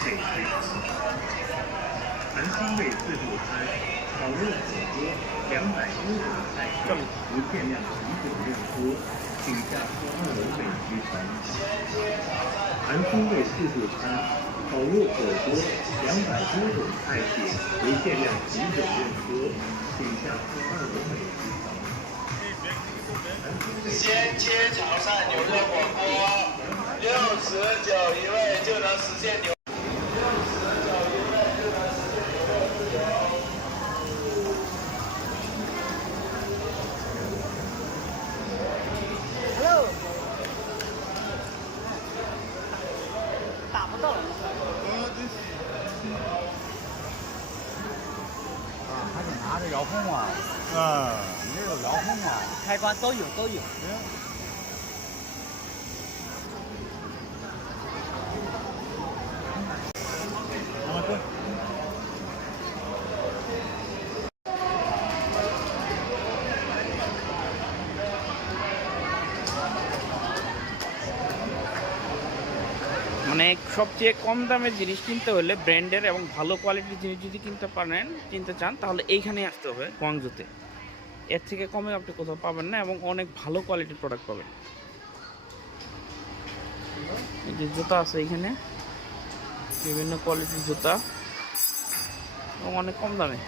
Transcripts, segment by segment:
可以推出。含腥味自助餐，烤肉火锅200多种菜式，无限量啤酒任喝，请下2楼美食城。含腥味自助餐，烤肉火锅200多种菜式，无限量啤酒任喝，请下2楼美食城。鲜切潮汕牛肉火锅，69一位就能实现牛。Hello， 打不到。啊，还得拿着遥控啊。你这有遥控啊，开关都有。মানে সবচেয়ে কম দামের জিনিস কিনতে হলে ব্র্যান্ডের এবং ভালো কোয়ালিটির জিনিস যদি কিনতে চান তাহলে এইখানে আসতে হবে গুয়াংজুতে। এর থেকে কমে আপনি কোথাও পাবেন না এবং অনেক ভালো কোয়ালিটির প্রোডাক্ট পাবেন। এই যে জুতা আছে এইখানে, বিভিন্ন কোয়ালিটির জুতা এবং অনেক কম দামে।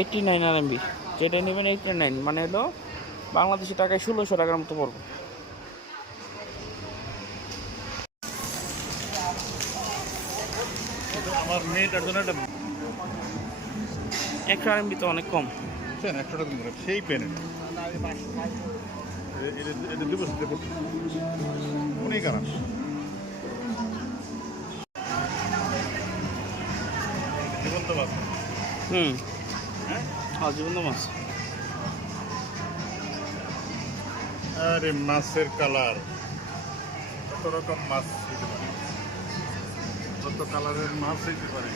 89 RMB, যেটা নেবেন 89, মানে হলো বাংলাদেশি টাকায় 1600 টাকার মতো পড়বে। আমার মেয়েটার জন্য একটা 100 RMB তো অনেক কম। বুঝছেন, 100 টাকা দিন সেই পেন এটা দেবো অনেক আরাম। জীবন্ত মাছ। হ্যাঁ, জীবন্ত মাছ। আরে মাছের কালার, কত রকম মাছ হইতে পারে, কত কালারের মাছ হইতে পারে।